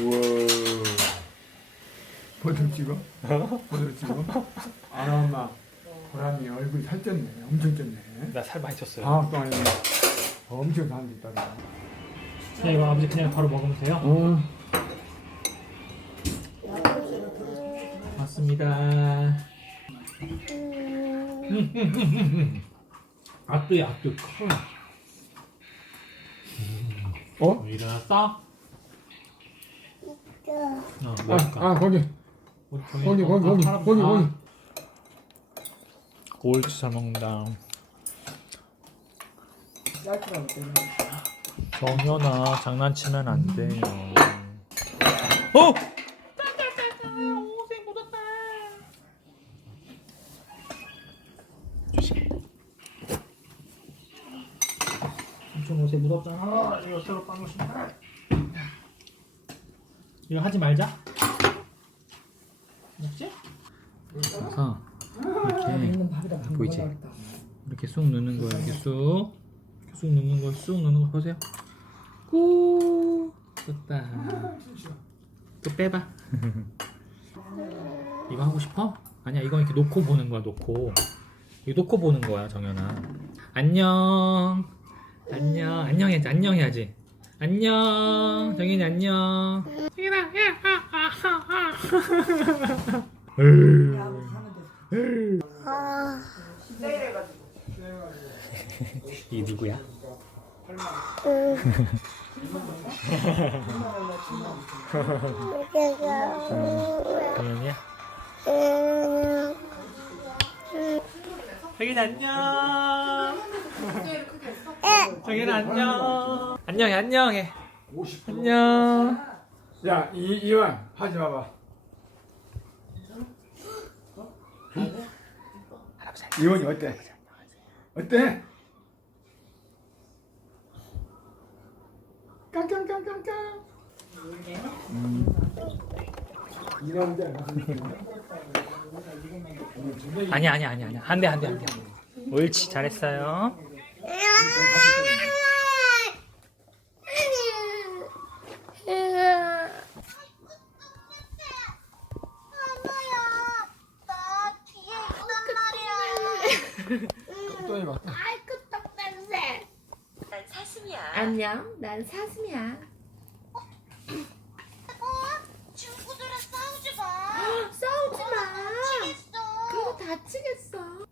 우와. 버들 찍어? 버들 찍어? 아, 엄마. 보람이 얼굴 살쪘네. 엄청 쪘네. 나 살 많이 쪘어요. 방학 동안에 엄청 살이 있다고. 자 이거 아버지 그냥 바로 먹으면 돼요? 어. 맞습니다. 아뚜야 아뚜. 어? 일어났어? 어, 아, 뭘까? 아, 거기. 우리 거기, 어, 거기, 아, 거기. 거기, 아. 거기. 옳지 잘 먹는다. 정현아 장난치면 안 돼요. 어? 엄청 옷에 묻었잖아. 이거 새로 빠는 신다 이거 하지 말자. 먹지? 그래서 이렇게 보이지? 이렇게 쑥 넣는 거야. 이렇게 쑥, 쑥 넣는 거, 쑥 넣는 거 보세요. 꾹 됐다. 또 빼봐. 이거 하고 싶어? 아니야, 이건 이렇게 놓고 보는 거야. 놓고. 이거 놓고 보는 거야, 정연아. 안녕. 안녕. 안녕 해야지. 안녕 해야지. 안녕. 정연이 안녕. 이. 이 누구야? 정연이야? 정연 안녕. 정연 안녕. 안녕해 안녕해. 안녕. 야, 이, 이완, 하지 마봐. 이완이 어때? 어때? 깡깡깡깡깡. 음. 이 남자 아니야 아니야 아니야 아니야 한대 한대 한대. 옳지 잘했어요. 또 해봐. 아이고 떡 냄새 난 사슴이야. 안녕 난 사슴이야 친구들아 싸우지 마. 싸우지 마 다치겠어. 그거 다치겠어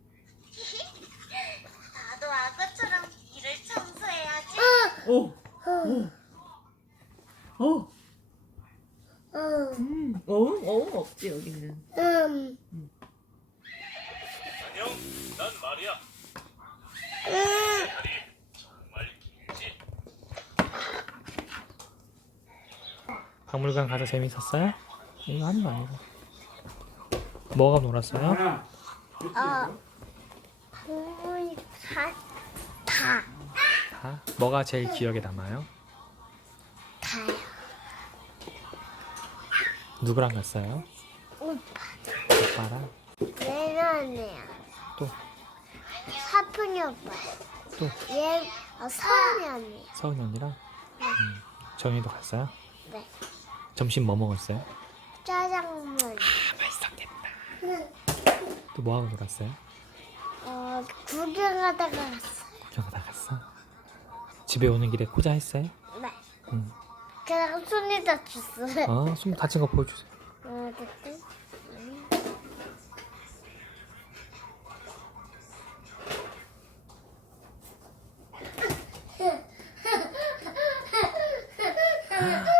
나도 아까처럼 이를 청소해야지. 오. 오. 음, 어음 어음 없지 여기는 음. 난 말이야. 다리 정말 길지? 박물관 가서 재밌었어요? 이거 하는 거 아니고. 뭐가 놀았어요? 어 부모님 다다 다. 뭐가 제일 기억에 남아요? 다요 누구랑 갔어요? 오빠 오빠랑 내년이야 또 사푼이 오빠 또. 얘 어, 서은이 언니 서은이 언니랑 음. 정희도 갔어요? 네 점심 뭐 먹었어요? 짜장면 또뭐 하고 놀았어요? 어 구경하다가 왔어 구경하다 갔어? 집에 오는 길에 코자 했어요? 네 응. 그냥 손이 다쳤어요 어, 숨 다친 거 보여주세요. 어, 됐지?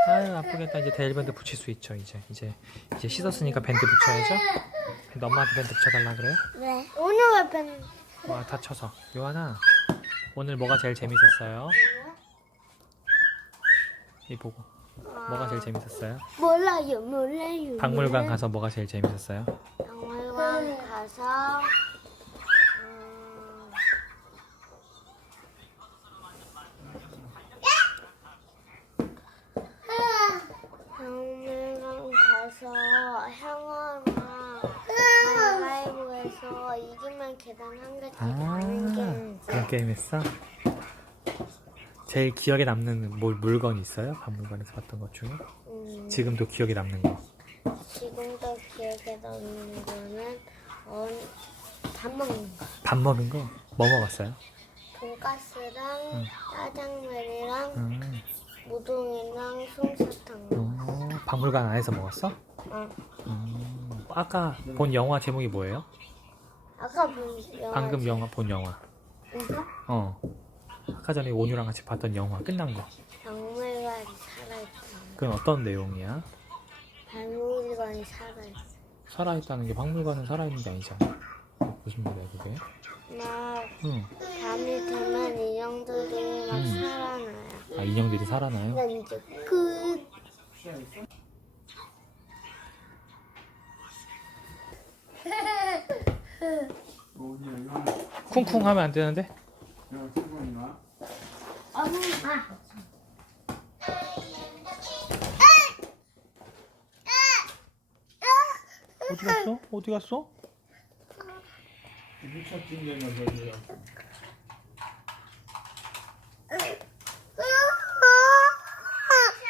아유 아프겠다. 이제 데일 밴드 붙일 수 있죠. 이제 이제 이제 씻었으니까 밴드 붙여야죠. 근데 엄마한테 밴드 붙여달라 그래요? 네 오늘 왜 pen 와 다쳐서. 요하나 오늘 뭐가 제일 재밌었어요? 이 보고 뭐가 제일 재밌었어요? 몰라요 몰라요 박물관 가서 뭐가 제일 재밌었어요? 박물관 가서 음, 박물관 가서 형아랑 가위바위보해서 이기면 계단 한 개씩 가는 게아 그런 게임 했어? 제일 기억에 남는 뭘 물건 있어요? 박물관에서 봤던 것 중에? 음, 음, 지금도 기억에 남는 거. 지금도 기억에 남는 거는 어, 밥 먹는 거. 밥 먹은 거 뭐 먹었어요? 돈가스랑 짜장면이랑 음, 우동이랑 솜사탕. 어, 박물관 안에서 먹었어? 어. 음, 아까 본 영화 제목이 뭐예요? 아까 본 영화. 방금 영화 본 영화. 이거? 어. 아까 전에 온유랑 같이 봤던 영화 끝난 거. 박물관이 살아있다. 그건 어떤 내용이야? 박물관이 살아있어. 살아있다는 게 박물관은 살아있는 게 아니잖아. 무슨 말이야 그게? 막 응. 밤이 되면 인형들이 막 음. 살아나요. 아 인형들이 살아나요? 난 이제 끝. 쿵쿵 하면 안 되는데? 어디 갔어? 어디 갔어?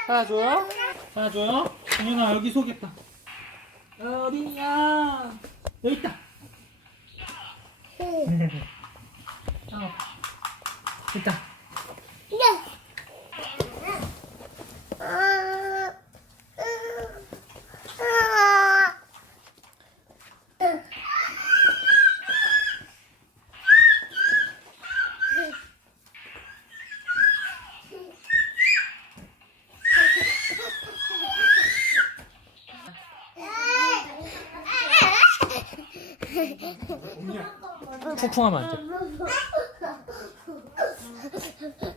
하나 줘요? 하나 줘요? 정연아 여기 속였다. 어디냐? 여기 있다. 어. 있다. 쿵쿵 하면 안 돼.